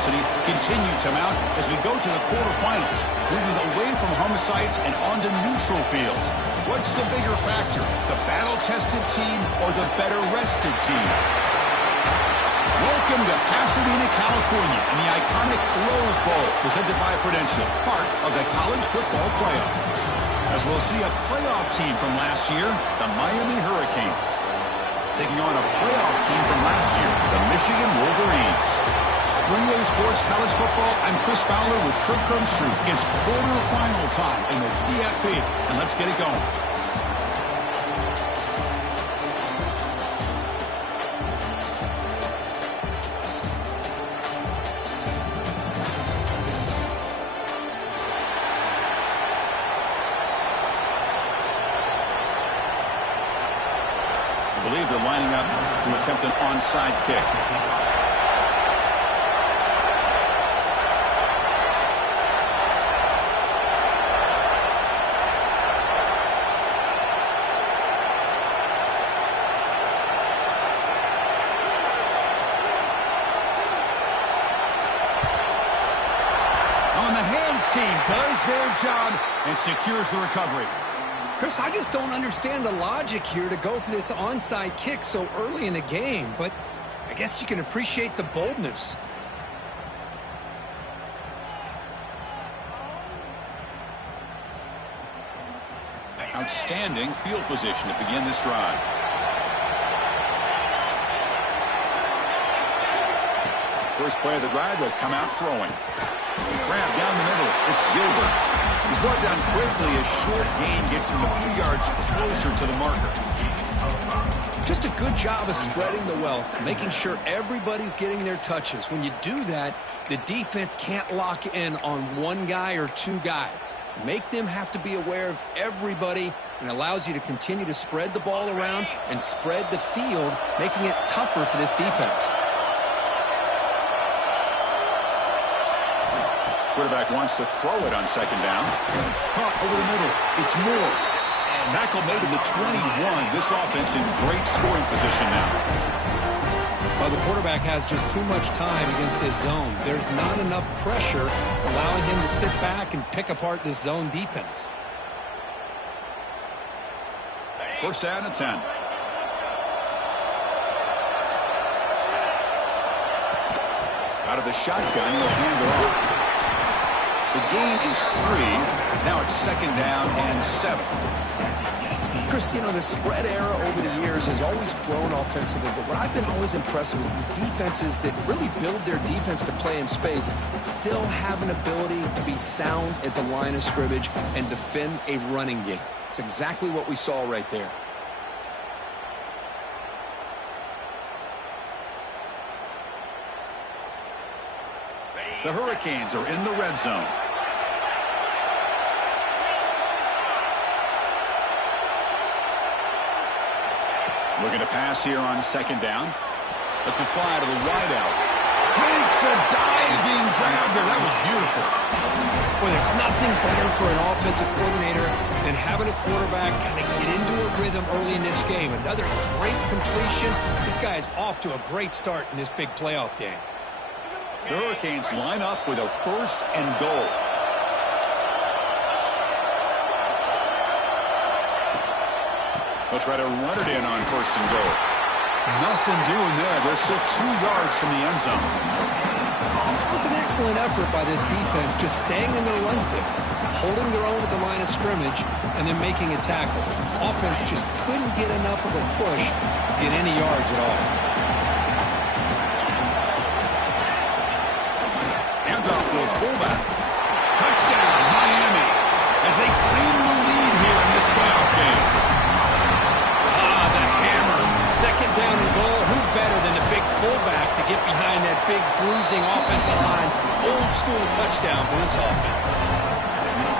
intensity continue to mount as we go to the quarterfinals, moving away from home sites and onto neutral fields. What's the bigger factor, the battle-tested team or the better-rested team? Welcome to Pasadena, California, in the iconic Rose Bowl, presented by Prudential, part of the College Football Playoff. As we'll see a playoff team from last year, the Miami Hurricanes, taking on a playoff team from last year, the Michigan Wolverines. 3A Sports College Football, I'm Chris Fowler with Kirk Crumbstreet. It's quarterfinal time in the CFP, and let's get it going. I believe they're lining up to attempt an onside kick. On the hands team does their job and secures the recovery. Chris, I just don't understand the logic here to go for this onside kick so early in the game, but I guess you can appreciate the boldness. Outstanding field position to begin this drive. First play of the drive, they'll come out throwing. Grab down the middle. It's Gilbert. He's brought down quickly as short gain gets him a few yards closer to the marker. Just a good job of spreading the wealth, making sure everybody's getting their touches. When you do that, the defense can't lock in on one guy or two guys. Make them have to be aware of everybody, and allows you to continue to spread the ball around and spread the field, making it tougher for this defense. Quarterback wants to throw it on second down. Caught over the middle. It's Moore. Tackle made at the 21. This offense in great scoring position now. Well, the quarterback has just too much time against this zone. There's not enough pressure to allowing him to sit back and pick apart this zone defense. First down and 10. Out of the shotgun, he'll hand it off. The gain is 3. Now it's second down and 7. Chris, you know, the spread era over the years has always grown offensively, but what I've been always impressed with defenses that really build their defense to play in space still have an ability to be sound at the line of scrimmage and defend a running game. It's exactly what we saw right there. The Hurricanes are in the red zone. Looking to pass here on second down. That's a fly to the wideout. Makes the diving grab there. That was beautiful. Well, there's nothing better for an offensive coordinator than having a quarterback kind of get into a rhythm early in this game. Another great completion. This guy is off to a great start in this big playoff game. The Hurricanes line up with a first and goal. They'll try to run it in on first and goal. Nothing doing there. They're still 2 yards from the end zone. It was an excellent effort by this defense, just staying in their run fix, holding their own at the line of scrimmage, and then making a tackle. Offense just couldn't get enough of a push to get any yards at all. Off to a fullback. Touchdown, Miami, as they claim the lead here in this playoff game. The hammer. Second down and goal. Who better than the big fullback to get behind that big bruising offensive line? Old school touchdown for this offense.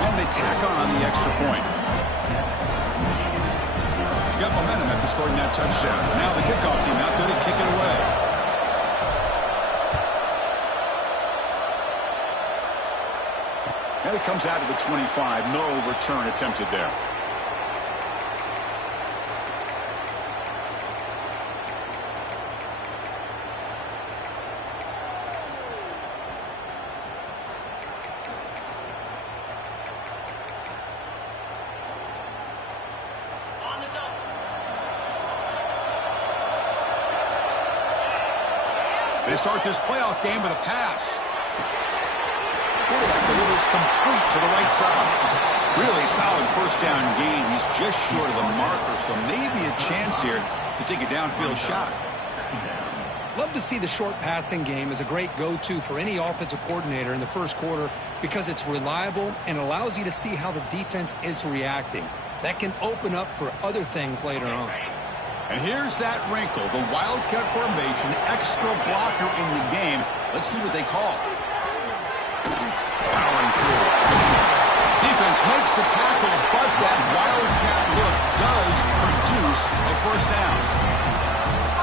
And they tack on the extra point. Got momentum after scoring that touchdown. Now the kickoff team out there to kick it away. And it comes out of the 25. No return attempted there. They start this playoff game with a pass. Quarterback delivers complete to the right side. Really solid first down gain. He's just short of the marker, so maybe a chance here to take a downfield shot. Love to see the short passing game as a great go-to for any offensive coordinator in the first quarter because it's reliable and allows you to see how the defense is reacting. That can open up for other things later on. And here's that wrinkle, the wildcat formation, extra blocker in the game. Let's see what they call. Powering through. Defense makes the tackle, but that wildcat look does produce a first down.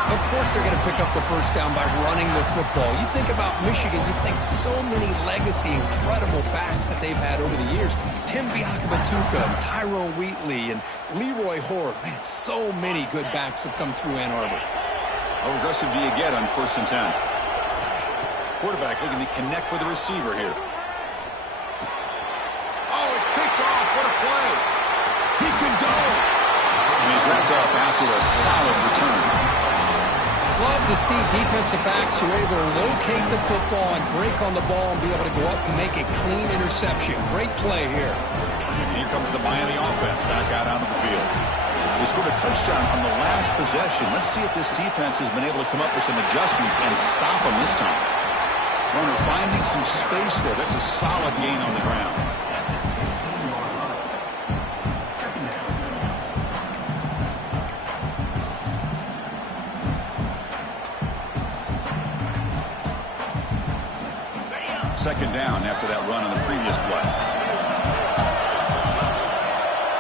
Of course they're going to pick up the first down by running the football. You think about Michigan, you think so many legacy, incredible backs that they've had over the years. Tim Biakabatuka, Tyrone Wheatley, and Leroy Horde. Man, so many good backs have come through Ann Arbor. How aggressive do you get on 1st and 10? Quarterback looking to connect with the receiver here. Oh, it's picked off. What a play. He can go. And he's wrapped up after a solid return. Love to see defensive backs who are able to locate the football and break on the ball and be able to go up and make a clean interception. Great play here. And here comes the Miami offense back out onto the field. They scored a touchdown on the last possession. Let's see if this defense has been able to come up with some adjustments and stop them this time. Runner finding some space there. That's a solid gain on the ground. Second down after that run on the previous play.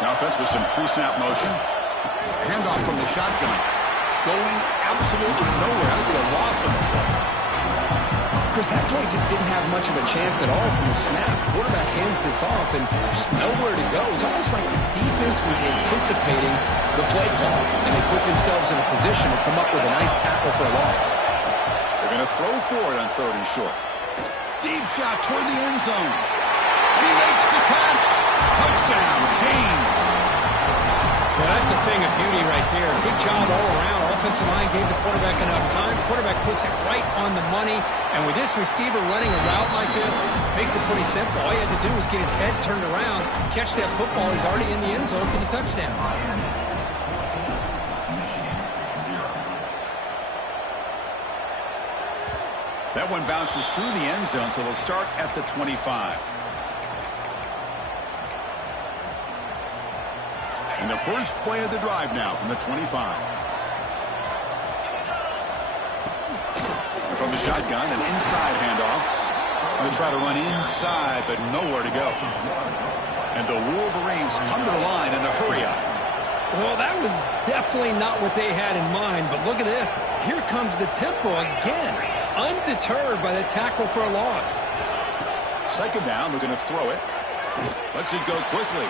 The offense with some pre-snap motion. Handoff from the shotgun. Going absolutely nowhere. That'll be a loss of the play. Chris, that play just didn't have much of a chance at all from the snap. Quarterback hands this off and there's nowhere to go. It's almost like the defense was anticipating the play call, and they put themselves in a position to come up with a nice tackle for a loss. They're going to throw for it on 3rd and short. Deep shot toward the end zone. He makes the catch. Touchdown, Canes. Well, that's a thing of beauty right there. Good job all around. Offensive line gave the quarterback enough time. Quarterback puts it right on the money. And with this receiver running a route like this, makes it pretty simple. All you have to do is get his head turned around, catch that football. He's already in the end zone for the touchdown. That one bounces through the end zone, so they'll start at the 25. And the first play of the drive now from the 25. And from the shotgun, an inside handoff. They try to run inside, but nowhere to go. And the Wolverines come to the line in the hurry-up. Well, that was definitely not what they had in mind, but look at this. Here comes the tempo again. Undeterred by the tackle for a loss. Second down, we're going to throw it. Lets it go quickly.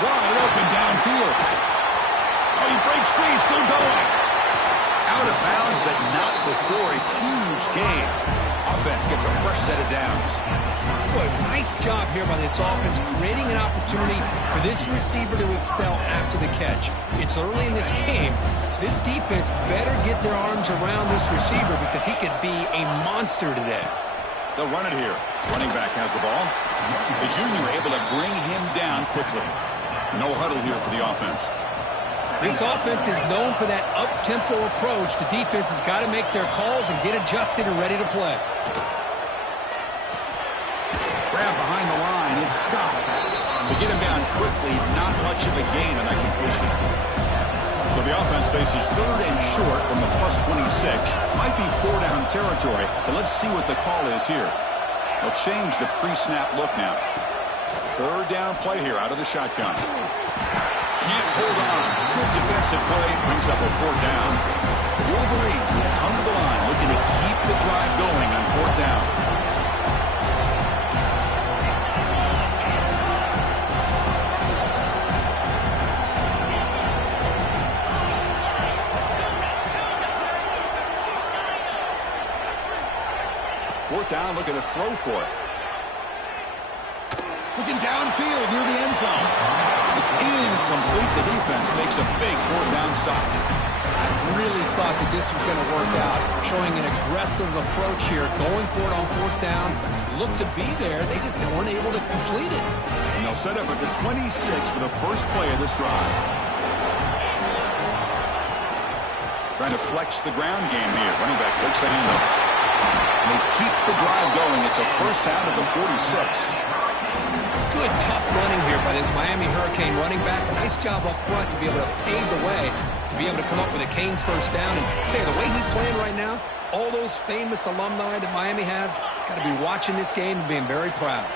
Wide open downfield. Oh, he breaks free, still going. Out of bounds, but not before a huge gain. Offense gets a fresh set of downs. Boy, nice job here by this offense, creating an opportunity for this receiver to excel after the catch. It's early in this game, so this defense better get their arms around this receiver because he could be a monster today. They'll run it here. Running back has the ball. The junior able to bring him down quickly. No huddle here for the offense. This offense is known for that up-tempo approach. The defense has got to make their calls and get adjusted and ready to play. Grab behind the line. It's Scott. To get him down quickly, not much of a gain on that completion. So the offense faces 3rd and short from the plus 26. Might be 4-down territory, but let's see what the call is here. They'll change the pre-snap look now. 3rd down play here out of the shotgun. Can't hold on. Good defensive play. Brings up a 4th down. The Wolverines will come to the line looking to keep the drive going on 4th down. Fourth down, looking to throw for it. Looking downfield near the end zone. It's incomplete. The defense makes a big 4th down stop. I really thought that this was going to work out. showing an aggressive approach here, going for it on fourth down. Looked to be there. They just weren't able to complete it. And they'll set up at the 26 for the first play of this drive. Trying to flex the ground game here. Running back takes the handoff. And they keep the drive going. It's a first down at the 46. Good, tough running here by this Miami Hurricane running back. A nice job up front to be able to pave the way, to be able to come up with a Canes first down. And the way he's playing right now, all those famous alumni that Miami have, got to be watching this game and being very proud.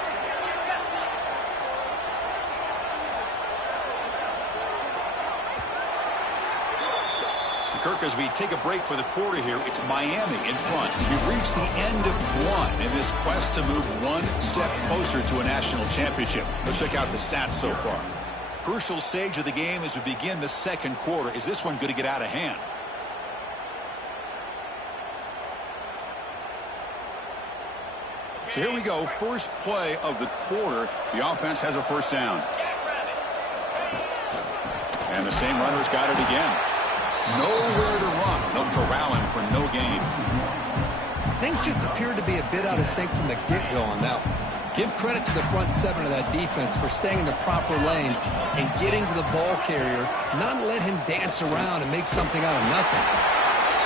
Kirk, as we take a break for the quarter here, it's Miami in front. We've reached the end of one in this quest to move one step closer to a national championship. Let's check out the stats so far. Crucial stage of the game as we begin the second quarter. Is this one going to get out of hand? So here we go. First play of the quarter. The offense has a first down. And the same runner's got it again. Nowhere to run. No corralling for no gain. Things just appeared to be a bit out of sync from the get-go on that one. Give credit to the front seven of that defense for staying in the proper lanes and getting to the ball carrier, not let him dance around and make something out of nothing.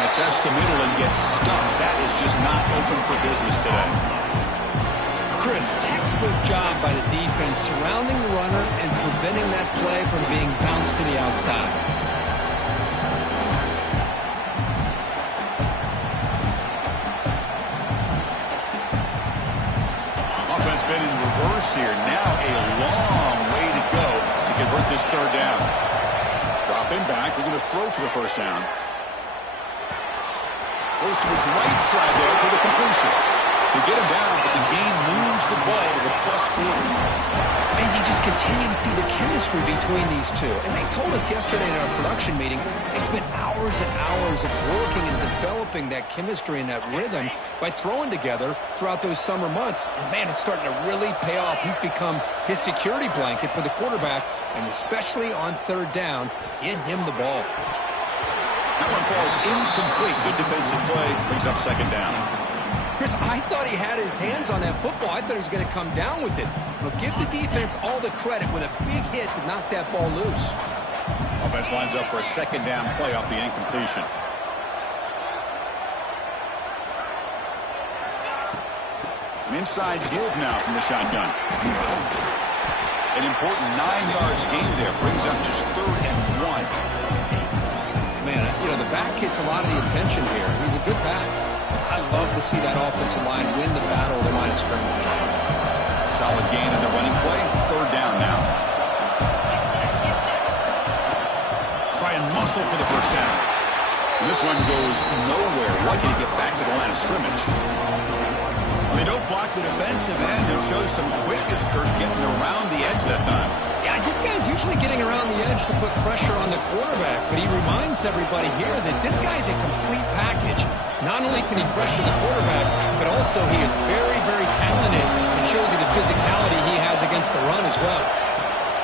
Now test the middle and get stuck. That is just not open for business today. Chris, textbook job by the defense surrounding the runner and preventing that play from being bounced to the outside. Been in reverse here. Now a long way to go to convert this third down. Drop him back. We're going to throw for the first down. Goes to his right side there for the completion. They get him down, but the game moves the ball to the +40. And you just continue to see the chemistry between these two. And they told us yesterday in our production meeting, they spent hours and hours of working and developing that chemistry and that rhythm by throwing together throughout those summer months. And, man, it's starting to really pay off. He's become his security blanket for the quarterback, and especially on third down, get him the ball. That one falls incomplete. Good defensive play. Brings up second down. Chris, I thought he had his hands on that football. I thought he was going to come down with it. But give the defense all the credit with a big hit to knock that ball loose. Offense lines up for a second down play off the incompletion. An inside give now from the shotgun. An important 9 yards gain there. Brings up just 3rd and 1. Man, you know, the back gets a lot of the attention here. He's a good back. I love to see that offensive line win the battle of the line of scrimmage. Solid gain in the running play. 3rd down now. Try and muscle for the first down. And this one goes nowhere. Lucky to get back to the line of scrimmage. They don't block the defensive end. It shows some quickness, Kirk, getting around the edge that time. Yeah, this guy's usually getting around the edge to put pressure on the quarterback, but he reminds everybody here that this guy's a complete package. Not only can he pressure the quarterback, but also he is very, very talented and shows you the physicality he has against the run as well.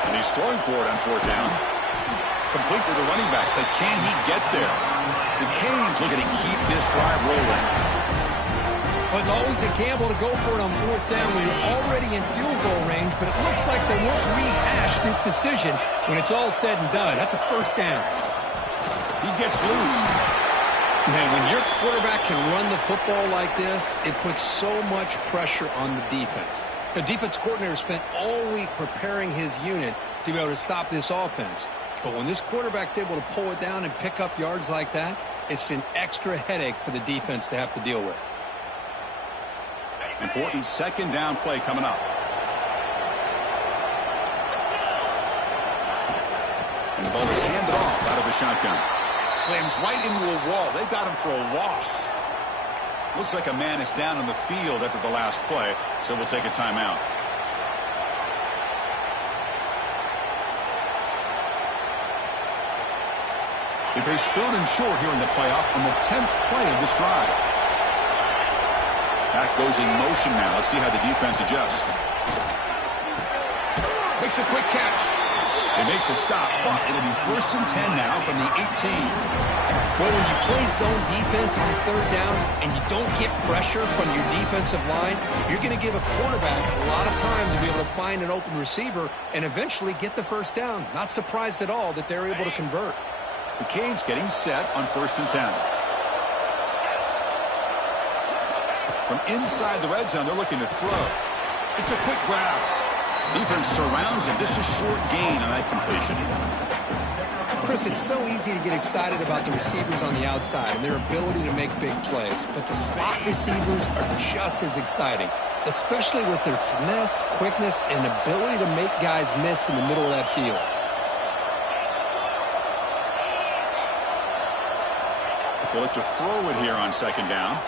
And he's throwing for it on 4th down. Complete with the running back, but can he get there? The Canes looking to keep this drive rolling. Well, it's always a gamble to go for it on 4th down when you're already in field goal range, but it looks like they won't rehash this decision when it's all said and done. That's a first down. He gets loose. Man, when your quarterback can run the football like this, it puts so much pressure on the defense. The defense coordinator spent all week preparing his unit to be able to stop this offense. But when this quarterback's able to pull it down and pick up yards like that, it's an extra headache for the defense to have to deal with. Important second down play coming up. And the ball is handed off out of the shotgun. Slams right into a wall. They've got him for a loss. Looks like a man is down on the field after the last play, so we'll take a timeout. They face 3rd and short here in the playoff on the 10th play of this drive. That goes in motion now. Let's see how the defense adjusts. Makes a quick catch. They make the stop, but it'll be 1st and 10 now from the 18. Well, when you play zone defense on third down and you don't get pressure from your defensive line, you're going to give a quarterback a lot of time to be able to find an open receiver and eventually get the first down. Not surprised at all that they're able to convert. The Canes getting set on 1st and 10. From inside the red zone, they're looking to throw. It's a quick grab. Defense surrounds him. Just a short gain on that completion. Chris, it's so easy to get excited about the receivers on the outside and their ability to make big plays, but the slot receivers are just as exciting, especially with their finesse, quickness, and ability to make guys miss in the middle of that field. They'll look to throw it here on 2nd down.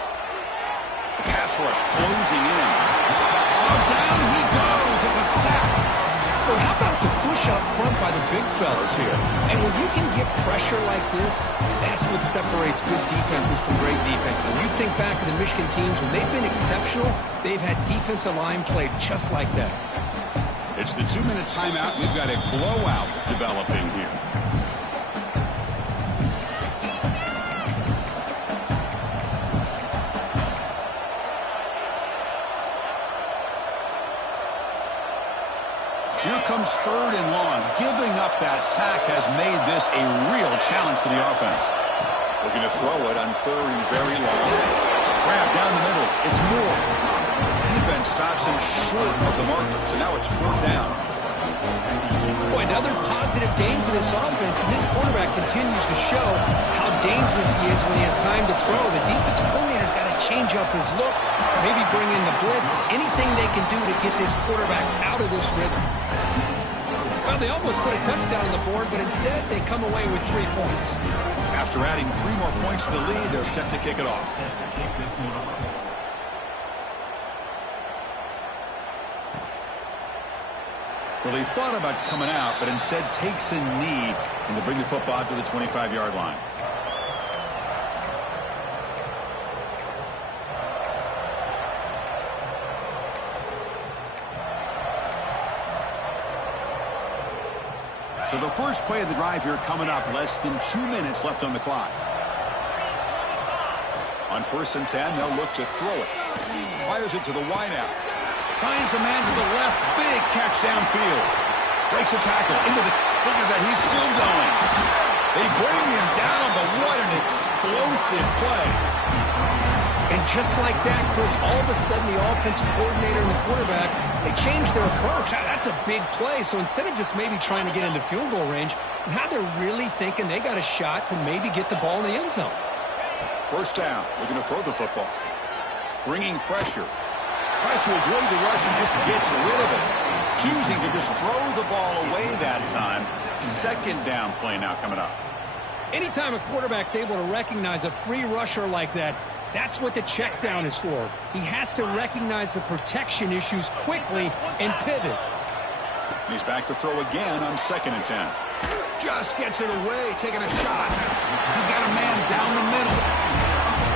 The pass rush closing in. Oh, down he goes. It's a sack. Well, how about the push up front by the big fellas here? And when you can get pressure like this, that's what separates good defenses from great defenses. And you think back to the Michigan teams, when they've been exceptional, they've had defensive line played just like that. It's the 2-minute timeout. We've got a blowout developing here. Here comes 3rd and long. Giving up that sack has made this a real challenge for the offense. Looking to throw it on 3rd and very long. Grab down the middle. It's Moore. Defense stops him short of the marker, so now it's 4th down. Boy, another positive game for this offense, and this quarterback continues to show how dangerous he is when he has time to throw. The defensive coordinator's got to change up his looks, maybe bring in the blitz, anything they can do to get this quarterback out of this rhythm. Well, they almost put a touchdown on the board, but instead they come away with 3 points. After adding 3 more points to the lead, they're set to kick it off. Well, he thought about coming out, but instead takes a knee and to bring the football to the 25-yard line. So the first play of the drive here coming up, less than 2 minutes left on the clock. On 1st and 10, they'll look to throw it. Fires it to the wideout. Finds a man to the left. Big catch downfield. Breaks a tackle into the... Look at that. He's still going. They bring him down, but what an explosive play. And just like that, Chris, all of a sudden the offensive coordinator and the quarterback, they changed their approach. That's a big play. So instead of just maybe trying to get into field goal range, now they're really thinking they got a shot to maybe get the ball in the end zone. 1st down. Looking to throw the football. Bringing pressure. Tries to avoid the rush and just gets rid of it. Choosing to just throw the ball away that time. 2nd down play now coming up. Anytime a quarterback's able to recognize a free rusher like that, that's what the check down is for. He has to recognize the protection issues quickly and pivot. He's back to throw again on 2nd and 10. Just gets it away, taking a shot. He's got a man down the middle.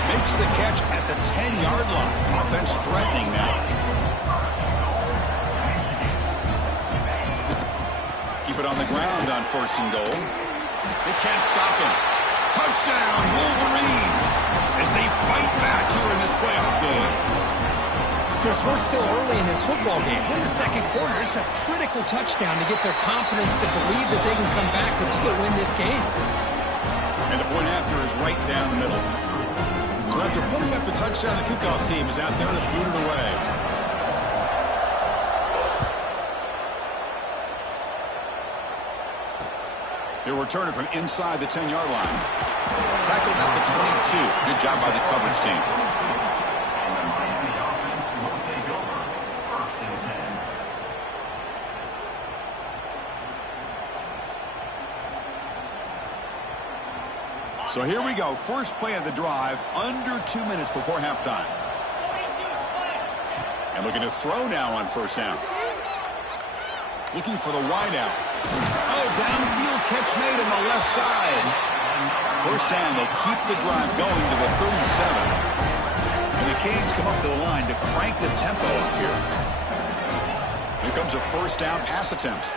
Makes the catch at the 10-yard line. Offense threatening now. Keep it on the ground on 1st and goal. They can't stop him. Touchdown, Wolverines, as they fight back here in this playoff game. Chris, we're still early in this football game. We're in the 2nd quarter. It's a critical touchdown to get their confidence to believe that they can come back and still win this game. And the point after is right down the middle. So after putting up a touchdown, the kickoff team is out there to boot it away. He'll return it from inside the 10-yard line. Tackled at the 22. Good job by the coverage team. So here we go. First play of the drive, under 2 minutes before halftime. And looking to throw now on 1st down. Looking for the wideout. Oh, downfield catch made on the left side. 1st down, they'll keep the drive going to the 37. And the Canes come up to the line to crank the tempo up here. Here comes a 1st down pass attempt.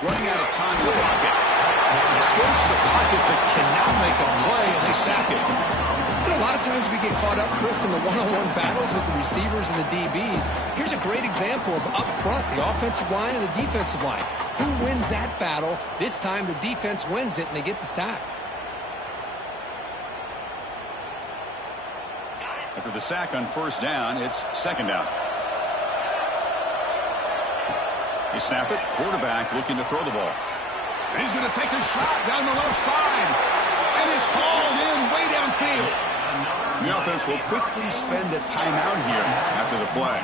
Running out of time in the pocket. Escapes the pocket but cannot make a play, and they sack it. You know, a lot of times we get caught up, Chris, in the one-on-one battles with the receivers and the DBs. Here's a great example of up front, the offensive line and the defensive line. Who wins that battle? This time the defense wins it, and they get the sack. After the sack on first down, it's second down. They snap it. Quarterback looking to throw the ball. And he's going to take a shot down the left side. And it's hauled in way downfield. The offense will quickly spend a timeout here after the play.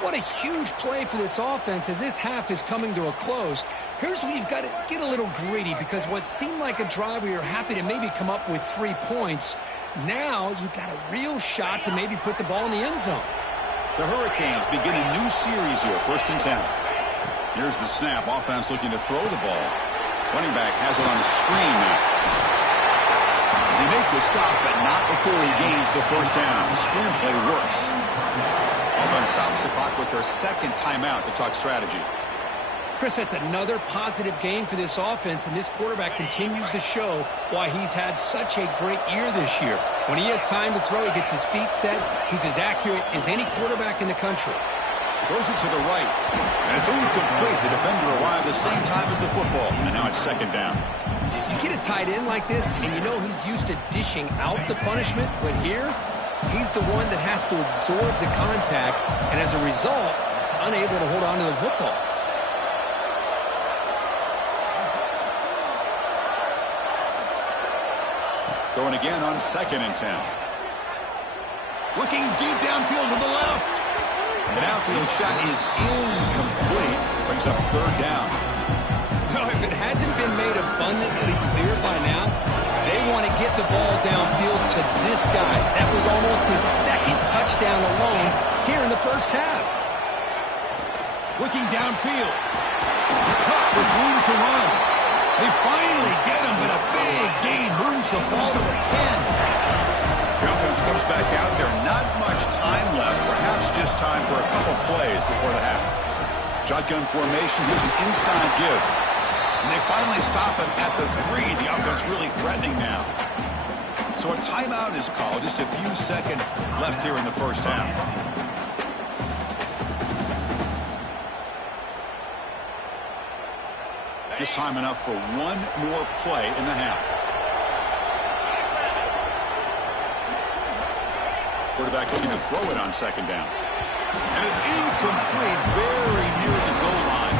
What a huge play for this offense as this half is coming to a close. Here's where you've got to get a little greedy, because what seemed like a drive where you're happy to maybe come up with 3 points, now you've got a real shot to maybe put the ball in the end zone. The Hurricanes begin a new series here, 1st and 10. Here's the snap. Offense looking to throw the ball. Running back has it on a screen now. They make the stop, but not before he gains the first down. The screenplay works. Offense stops the clock with their second timeout to talk strategy. Chris, that's another positive game for this offense, and this quarterback continues to show why he's had such a great year this year. When he has time to throw, he gets his feet set. He's as accurate as any quarterback in the country. Throws it to the right, and it's incomplete. The defender arrived the same time as the football, and now it's second down. You get a tight end like this, and you know he's used to dishing out the punishment, but here, he's the one that has to absorb the contact, and as a result, he's unable to hold on to the football. Throwing again on 2nd and 10. Looking deep downfield to the left. An outfield shot is incomplete. Brings up 3rd down. Well, if it hasn't been made abundantly clear by now, they want to get the ball downfield to this guy. That was almost his 2nd touchdown alone here in the first half. Looking downfield. Caught with room to run. They finally get him, but a big gain moves the ball to the 10. The offense comes back out there. Not much time left. Perhaps just time for a couple plays before the half. Shotgun formation. Here's an inside give. And they finally stop him at the 3. The offense really threatening now. So a timeout is called. Just a few seconds left here in the first half. Just time enough for one more play in the half. Quarterback looking to throw it on 2nd down. And it's incomplete, very near the goal line.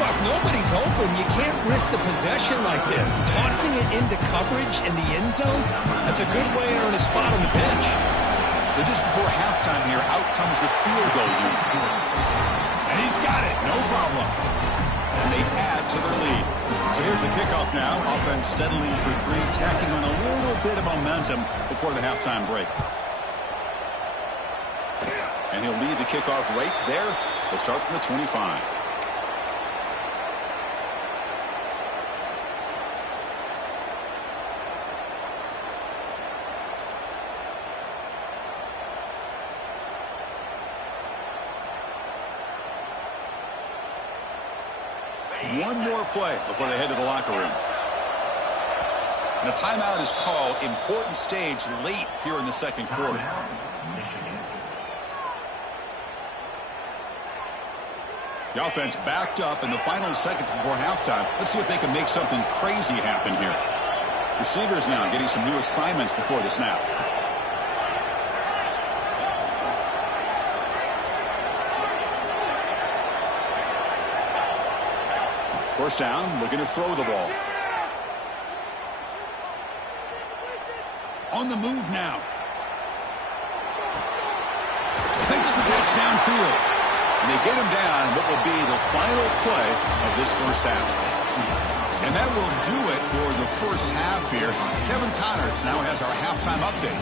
Well, if nobody's open, you can't risk the possession like this. Tossing it into coverage in the end zone, that's a good way to earn a spot on the bench. So just before halftime here, out comes the field goal unit. And he's got it, no problem. And they add to their lead. So here's the kickoff now. Offense settling for 3, tacking on a little bit of momentum before the halftime break. And he'll lead the kickoff right there. They'll start from the 25. One more play before they head to the locker room. And a timeout is called. Important stage late here in the second quarter. The offense backed up in the final seconds before halftime. Let's see if they can make something crazy happen here. Receivers now getting some new assignments before the snap. First down, looking to throw the ball. On the move now. Makes the catch downfield. And they get him down what will be the final play of this first half. And that will do it for the first half here. Kevin Connors now has our halftime update.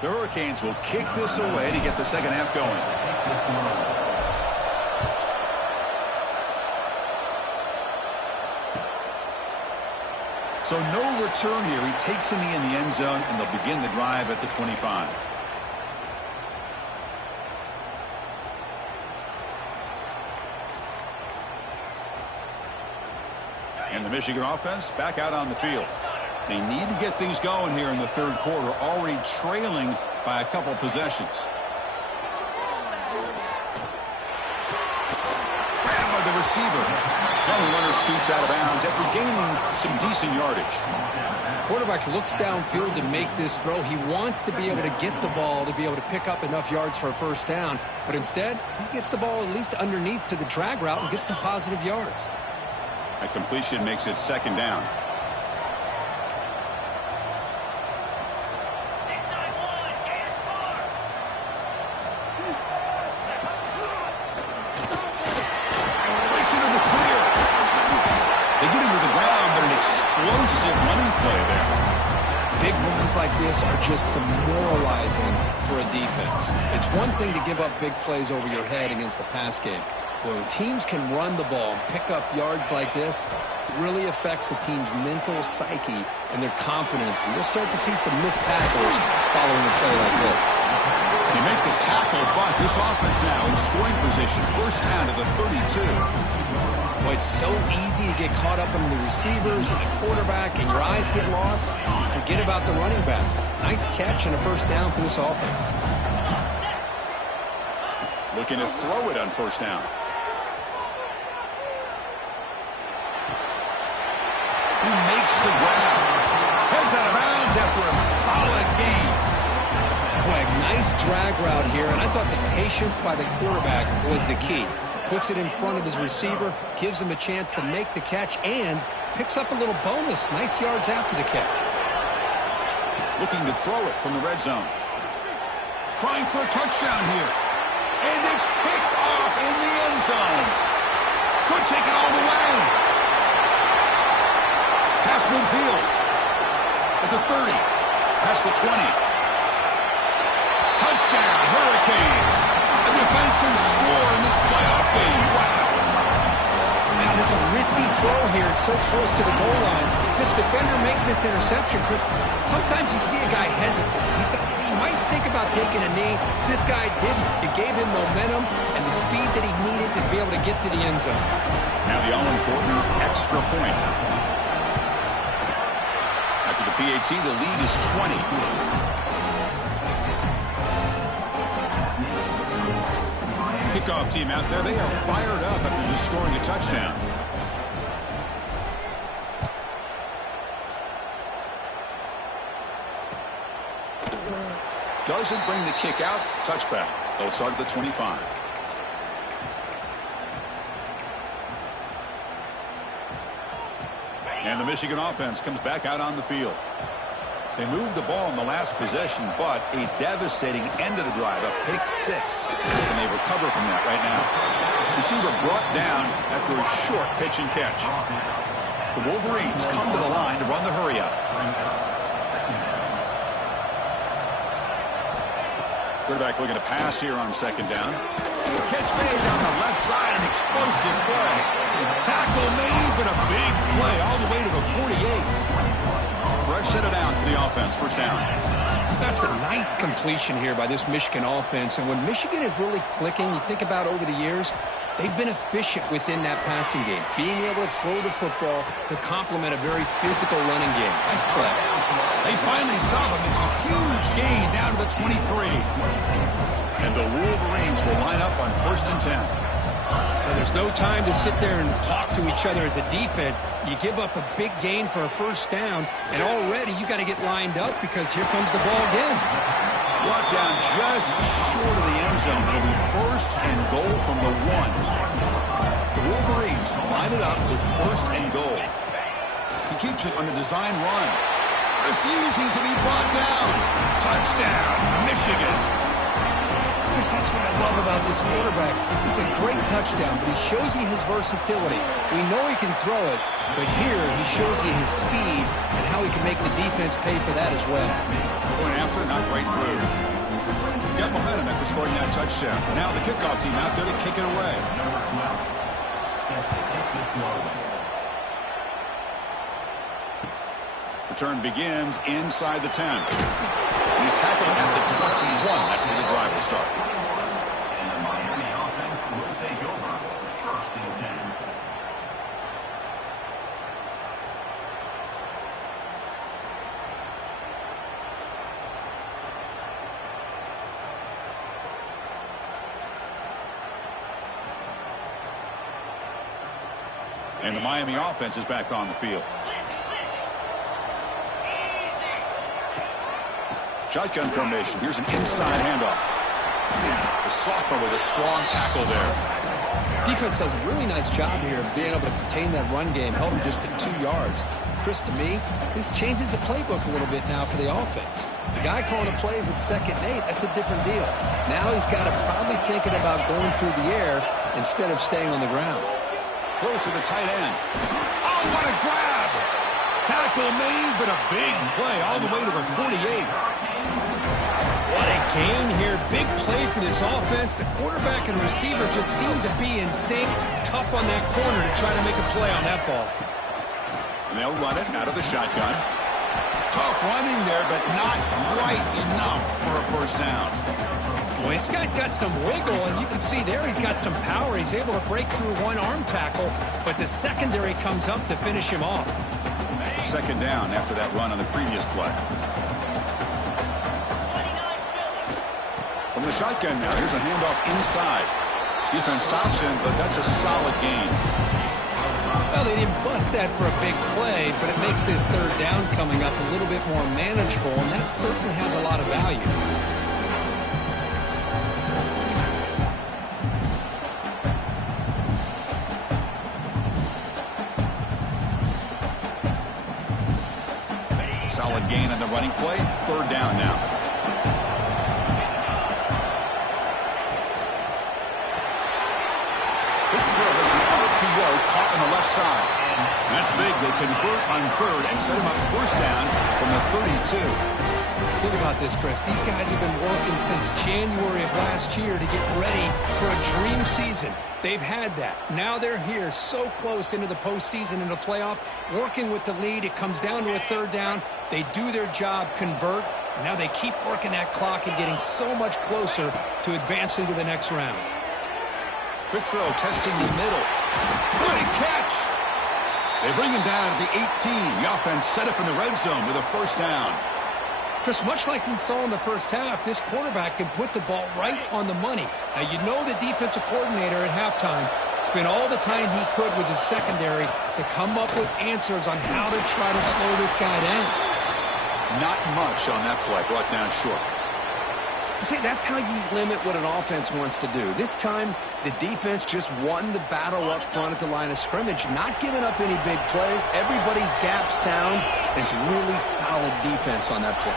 The Hurricanes will kick this away to get the second half going. So no return here. He takes him in the end zone, and they'll begin the drive at the 25. And the Michigan offense back out on the field. They need to get things going here in the third quarter, already trailing by a couple possessions. Grabbed by the receiver. Well, the runner scoots out of bounds after gaining some decent yardage. Quarterback looks downfield to make this throw. He wants to be able to get the ball to be able to pick up enough yards for a first down. But instead, he gets the ball at least underneath to the drag route and gets some positive yards. A completion makes it second down. Breaks into the clear. They get him to the ground, but an explosive running play there. Big runs like this are just demoralizing for a defense. It's one thing to give up big plays over your head against the pass game. When teams can run the ball and pick up yards like this, it really affects the team's mental psyche and their confidence. And you'll start to see some missed tackles following a play like this. They make the tackle, but this offense now in scoring position. First down to the 32. Boy, it's so easy to get caught up in the receivers and the quarterback, and your eyes get lost. You forget about the running back. Nice catch and a first down for this offense. Looking to throw it on first down. He makes the grab. Heads out of bounds after a solid gain. Boy, a nice drag route here, and I thought the patience by the quarterback was the key. Puts it in front of his receiver, gives him a chance to make the catch, and picks up a little bonus. Nice yards after the catch. Looking to throw it from the red zone. Trying for a touchdown here. And it's picked off in the end zone. Could take it all the way. Past midfield. At the 30. Past the 20. Touchdown, Hurricanes. A defensive score in this playoff game. Wow. Now, there's a risky throw here so close to the goal line. This defender makes this interception, Chris. Sometimes you see a guy hesitate. He might think about taking a knee. This guy didn't. It gave him momentum and the speed that he needed to be able to get to the end zone. Now the all-important extra point. After the PAT, the lead is 20. Kickoff team out there. They are fired up after just scoring a touchdown. Doesn't bring the kick out. Touchback. They'll start at the 25. And the Michigan offense comes back out on the field. They moved the ball in the last possession, but a devastating end of the drive, a pick six. And they recover from that right now. Receiver brought down after a short pitch and catch. The Wolverines come to the line to run the hurry up. Quarterback looking to pass here on second down. Catch made down the left side, an explosive play. Tackle made, but a big play all the way to the 48. Fresh set of downs for the offense. First down. That's a nice completion here by this Michigan offense. And when Michigan is really clicking, you think about over the years, they've been efficient within that passing game. Being able to throw the football to complement a very physical running game. Nice play. They finally stop him. It's a huge gain down to the 23. And the Wolverines will line up on 1st and 10. Now, there's no time to sit there and talk to each other as a defense. You give up a big gain for a first down, and already you got to get lined up because here comes the ball again. Brought down just short of the end zone. It'll be 1st and goal from the 1. The Wolverines line it up with 1st and goal. He keeps it on a design run. Refusing to be brought down. Touchdown, Michigan. That's what I love about this quarterback. It's a great touchdown, but he shows you his versatility. We know he can throw it, but here he shows you his speed and how he can make the defense pay for that as well. Going after, not right through. Got momentum after scoring that touchdown. Now the kickoff team out there to kick it away. return begins inside the 10. And he's tackled at the 21. That's where the drive will start. And the Miami offense will take over. First and 10. And the Miami offense is back on the field. Shotgun formation. Here's an inside handoff. The sophomore with a strong tackle there. Defense does a really nice job here of being able to contain that run game, held him just at 2 yards. Chris, to me, this changes the playbook a little bit now for the offense. The guy calling the plays at 2nd and 8, that's a different deal. Now he's got to probably thinking about going through the air instead of staying on the ground. Close to the tight end. Oh, what a grab! Tackle made, but a big play all the way to the 48. What a gain here. Big play for this offense. The quarterback and receiver just seem to be in sync. Tough on that corner to try to make a play on that ball. And they'll run it out of the shotgun. Tough running there, but not quite enough for a first down. Boy, this guy's got some wiggle, and you can see there he's got some power. He's able to break through one arm tackle, but the secondary comes up to finish him off. Second down after that run on the previous play. From the shotgun now, here's a handoff inside. Defense stops him, but that's a solid gain. Well, they didn't bust that for a big play, but it makes this third down coming up a little bit more manageable, and that certainly has a lot of value. Solid gain on the running play. Third down now. Big throw. That's an RPO caught on the left side. And that's big. They convert on third and set him up first down from the 32. Think about this, Chris. These guys have been working since January of last year to get ready for a dream season. They've had that. Now they're here so close into the postseason and the playoff, working with the lead. It comes down to a third down. They do their job, convert, and now they keep working that clock and getting so much closer to advancing to the next round. Quick throw, testing the middle. Good catch. They bring him down at the 18. The offense set up in the red zone with a first down. Chris, much like we saw in the first half, this quarterback can put the ball right on the money. Now, you know the defensive coordinator at halftime spent all the time he could with his secondary to come up with answers on how to try to slow this guy down. Not much on that play, brought down short. See, that's how you limit what an offense wants to do. This time, the defense just won the battle up front at the line of scrimmage, not giving up any big plays. Everybody's gap sound. It's really solid defense on that play.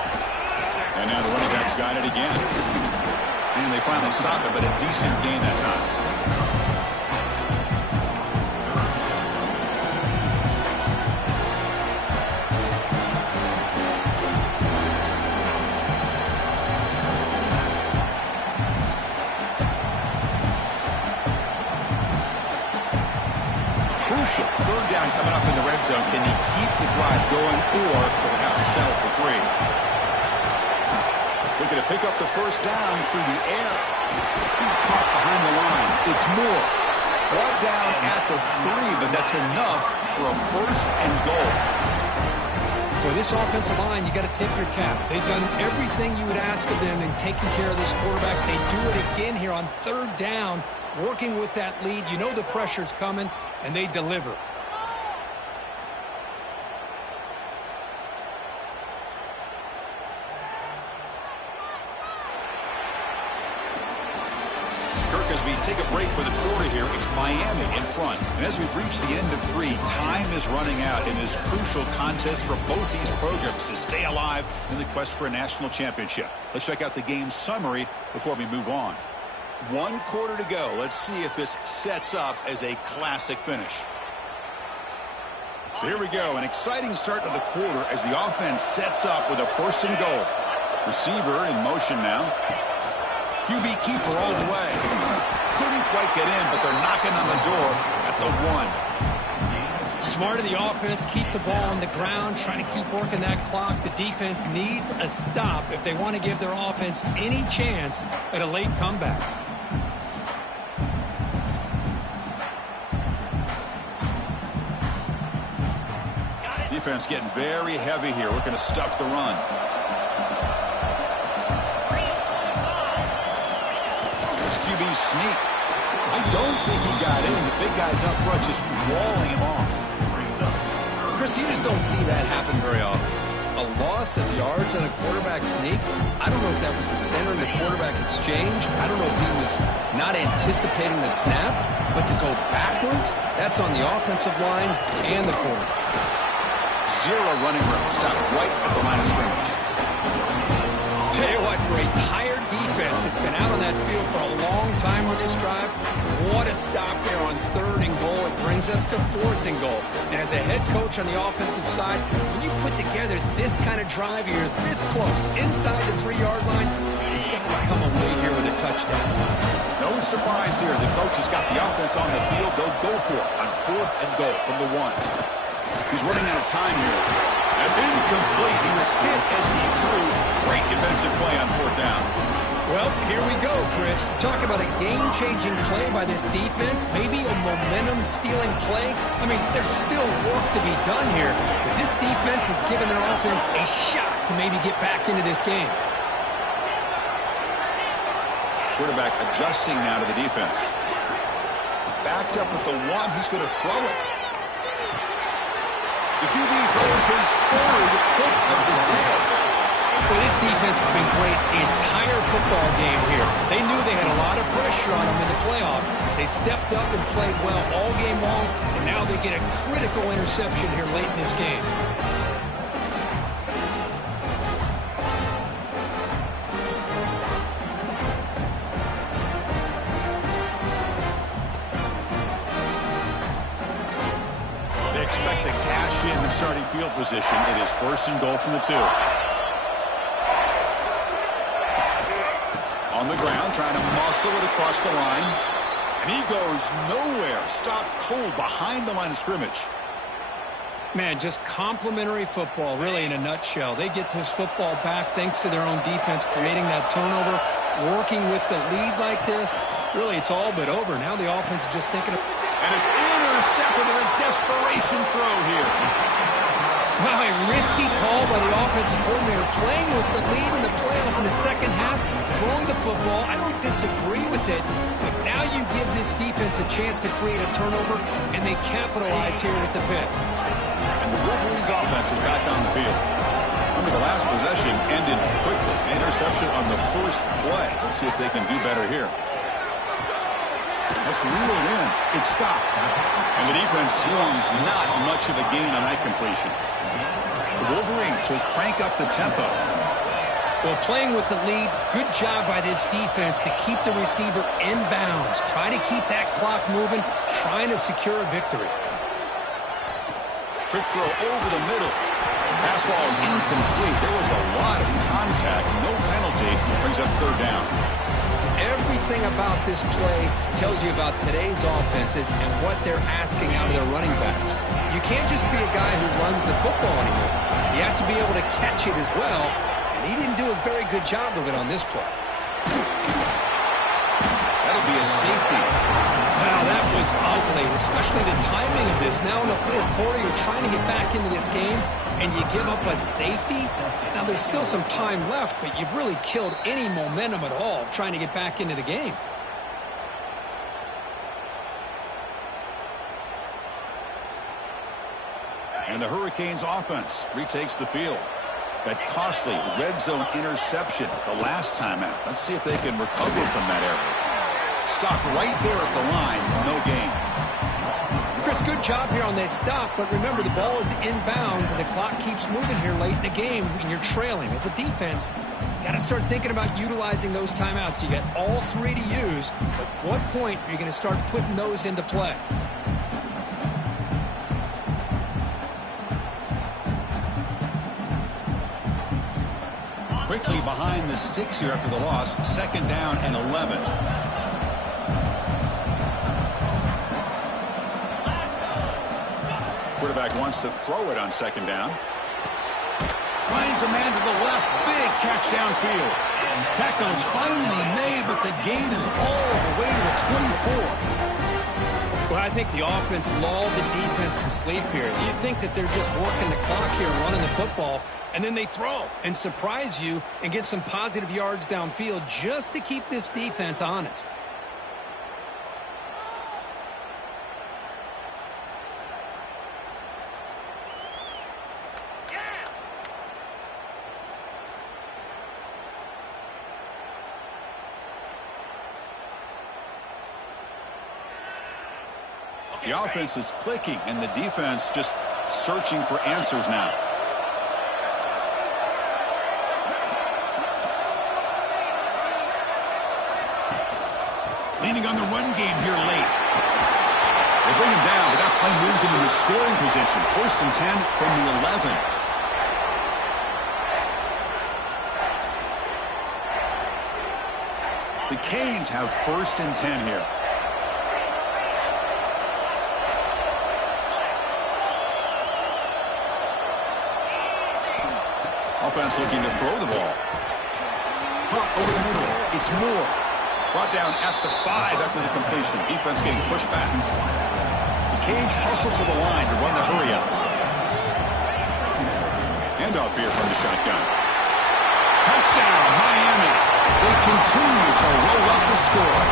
And now the running back's got it again. And they finally stop it, but a decent gain that time. Third down coming up in the red zone. Can he keep the drive going, or will they have to settle for 3? Looking to pick up the first down through the air. Caught behind the line. It's Moore. Brought down at the 3, but that's enough for a first and goal. Boy, this offensive line, you got to tip your cap. They've done everything you would ask of them in taking care of this quarterback. They do it again here on third down, working with that lead. You know the pressure's coming, and they deliver. As we take a break for the quarter here, it's Miami in front. And as we reach the end of 3, time is running out in this crucial contest for both these programs to stay alive in the quest for a national championship. Let's check out the game summary before we move on. 1 quarter to go. Let's see if this sets up as a classic finish. So here we go. An exciting start to the quarter as the offense sets up with a first and goal. Receiver in motion now. QB keeper all the way. Couldn't quite get in, but they're knocking on the door at the 1. Smart of the offense, keep the ball on the ground, try to keep working that clock. The defense needs a stop if they want to give their offense any chance at a late comeback. Defense getting very heavy here, looking to stuff the run. There's QB sneak. I don't think he got in. The big guys up front just walling him off. Chris, you just don't see that happen very often. A loss of yards on a quarterback sneak. I don't know if that was the center and the quarterback exchange. I don't know if he was not anticipating the snap, but to go backwards, that's on the offensive line and the quarterback. Zero running room. Stop right at the line of scrimmage. Tell you what, for a tired defense that's been out on that field for a long time on this drive, what a stop there on 3rd and goal. It brings us to 4th and goal. And as a head coach on the offensive side, when you put together this kind of drive, you're this close, inside the 3-yard line, you got to come away here with a touchdown. No surprise here. The coach has got the offense on the field. They'll go for it on 4th and goal from the 1. He's running out of time here. That's incomplete. He was hit as he threw. Great defensive play on 4th down. Well, here we go, Chris. Talk about a game-changing play by this defense. Maybe a momentum-stealing play. I mean, there's still work to be done here, but this defense has given their offense a shot to maybe get back into this game. Quarterback adjusting now to the defense. Backed up with the 1. He's going to throw it. The QB throws his 3rd hit of the day. Well, this defense has been great the entire football game here. They knew they had a lot of pressure on them in the playoff. They stepped up and played well all game long, and now they get a critical interception here late in this game. They expect to cash in the starting field position. It is 1st and goal from the 2. On the ground, trying to muscle it across the line. And he goes nowhere. Stopped cold behind the line of scrimmage. Man, just complimentary football, really, in a nutshell. They get this football back thanks to their own defense, creating that turnover, working with the lead like this. Really, it's all but over. Now the offense is just thinking of... And it's intercepted in a desperation throw here. Wow, a risky call by the offensive coordinator, playing with the lead in the playoff in the second half, throwing the football. I don't disagree with it, but now you give this defense a chance to create a turnover, and they capitalize here with the pick. And the Wolverines offense is back on the field. Remember, the last possession ended quickly. Interception on the first play. Let's see if they can do better here. That's reeled in. It's stopped. And the defense sees not much of a gain on that completion. The Wolverines will crank up the tempo. Well, playing with the lead, good job by this defense to keep the receiver in bounds. Try to keep that clock moving, trying to secure a victory. Quick throw over the middle. Pass ball is incomplete. There was a lot of contact. No penalty. Brings up 3rd down. Everything about this play tells you about today's offenses and what they're asking out of their running backs. You can't just be a guy who runs the football anymore. You have to be able to catch it as well, and he didn't do a very good job of it on this play. That'll be a safety. Wow, that was ugly, especially the timing of this. Now in the 4th quarter, you're trying to get back into this game, and you give up a safety. Now, there's still some time left, but you've really killed any momentum at all of trying to get back into the game. And the Hurricanes offense retakes the field. That costly red zone interception the last time out. Let's see if they can recover from that error. Stopped right there at the line. No gain. Chris, good job here on that stop, but remember, the ball is inbounds, and the clock keeps moving here late in the game, and you're trailing. As a defense, you got to start thinking about utilizing those timeouts. You got all 3 to use, but at what point are you going to start putting those into play? Quickly behind the sticks here after the loss. 2nd down and 11. quarterback wants to throw it on second down. Finds a man to the left. Big catch downfield. Tackle is finally made, but the gain is all the way to the 24. Well, I think the offense lulled the defense to sleep here. You think that they're just working the clock here, running the football, and then they throw and surprise you and get some positive yards downfield just to keep this defense honest. The offense is clicking, and the defense just searching for answers now. Leaning on the run game here late. They bring him down, but that play moves him into scoring position. 1st and 10 from the 11. The Canes have 1st and 10 here. Offense looking to throw the ball. Hot over the middle. It's Moore. Brought down at the 5 after the completion. Defense getting pushed back. The Canes hustle to the line to run the hurry up. Handoff here from the shotgun. Touchdown, Miami. They continue to roll up the score.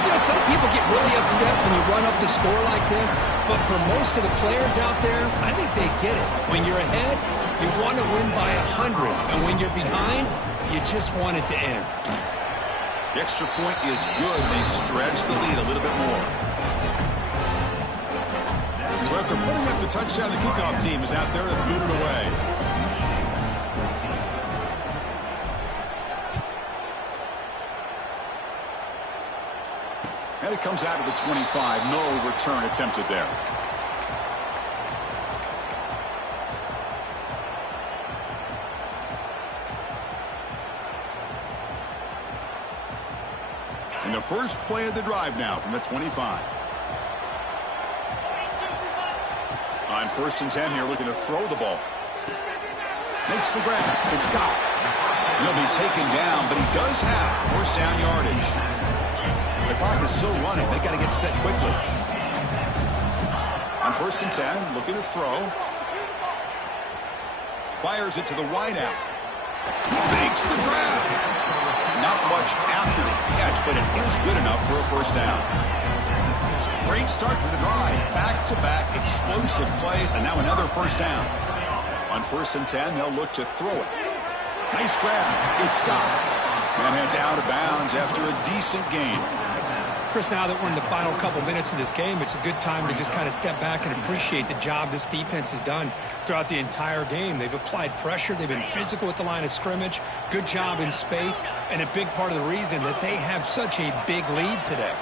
You know, some people get really upset when you run up the score like this, but for most of the players out there, I think they get it. When you're ahead, you want to win by 100, and when you're behind, you just want it to end. The extra point is good. They stretch the lead a little bit more. So after putting up the touchdown, the kickoff team is out there to boot it away. And it comes out of the 25. No return attempted there. And the first play of the drive now from the 25. On 1st and 10 here, looking to throw the ball. Makes the grab. It's Scott. He'll be taken down, but he does have 1st down yardage. The clock is still running. They got to get set quickly. On 1st and 10, looking to throw. Fires it to the wideout. He makes the grab. Not much after the catch, but it is good enough for a 1st down. Great start to the drive. Back-to-back explosive plays, and now another 1st down. On 1st and 10, they'll look to throw it. Nice grab. It's Scott. And heads out of bounds after a decent gain. Chris, now that we're in the final couple minutes of this game, it's a good time to just kind of step back and appreciate the job this defense has done throughout the entire game. They've applied pressure. They've been physical at the line of scrimmage. Good job in space, and a big part of the reason that they have such a big lead today.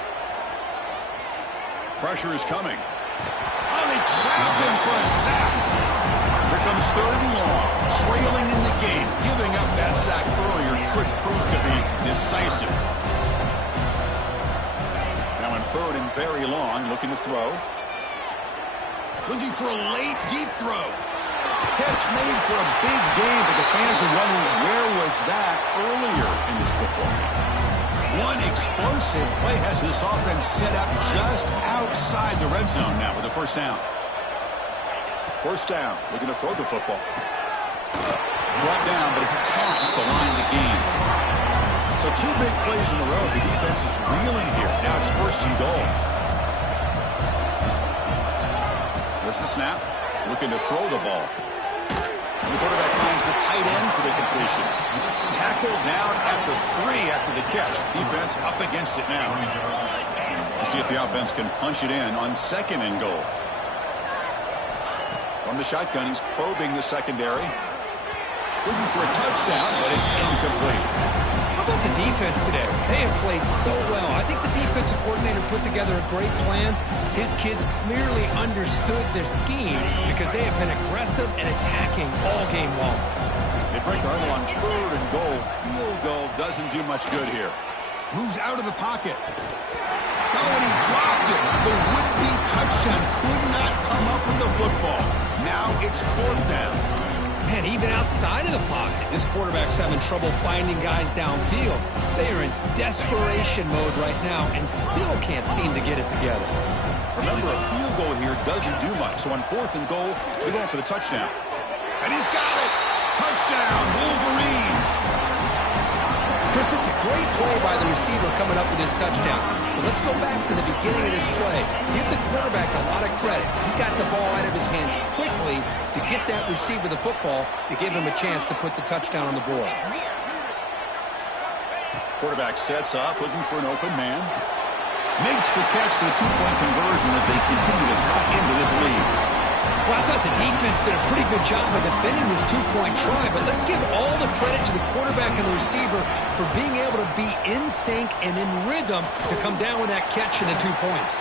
Pressure is coming. Oh, they trap him for a sack. Here comes 3rd and long. Trailing in the game. Giving up that sack earlier could prove to be decisive. Now in 3rd and very long, looking to throw. Looking for a late, deep throw. Catch made for a big game, but the fans are wondering, where was that earlier in this football game? One explosive play has this offense set up just outside the red zone now with a 1st down. 1st down, looking to throw the football. Brought down, but it's past the line to gain. So 2 big plays in a row. The defense is reeling here. Now it's 1st and goal. There's the snap. Looking to throw the ball. The quarterback finds the tight end for the completion. Tackled down at the 3 after the catch. Defense up against it now. We'll see if the offense can punch it in on 2nd and goal. From the shotgun, he's probing the secondary. Looking for a touchdown, but it's incomplete. How about the defense today? They have played so well. I think the defensive coordinator put together a great plan. His kids clearly understood their scheme because they have been aggressive and attacking all game long. They break the huddle on 3rd and goal. Field goal doesn't do much good here. Moves out of the pocket. Oh, and he dropped it. The would-be touchdown could not come up with the football. Now it's 4th down. Man, even outside of the pocket, this quarterback's having trouble finding guys downfield. They are in desperation mode right now and still can't seem to get it together. Remember, a field goal here doesn't do much. So on 4th and goal, they're going for the touchdown. And he's got it! Touchdown, Wolverines! Chris, this is a great play by the receiver coming up with his touchdown. But let's go back to the beginning of this play. Give the quarterback a lot of credit. He got the ball out of his hands quickly to get that receiver the football to give him a chance to put the touchdown on the board. Quarterback sets up, looking for an open man. Makes the catch for the 2-point conversion as they continue to cut into this lead. Well, I thought the defense did a pretty good job of defending this 2-point try, but let's give all the credit to the quarterback and the receiver for being able to be in sync and in rhythm to come down with that catch and the 2 points.